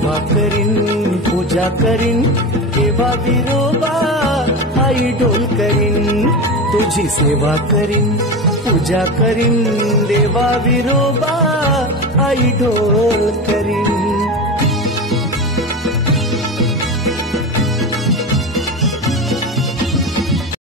सेवा करीन पूजा करीन देवा विरोबा आई ढोल करीन तुझी सेवा करीन पूजा करीन देवा विरोबा आई ढोल करीन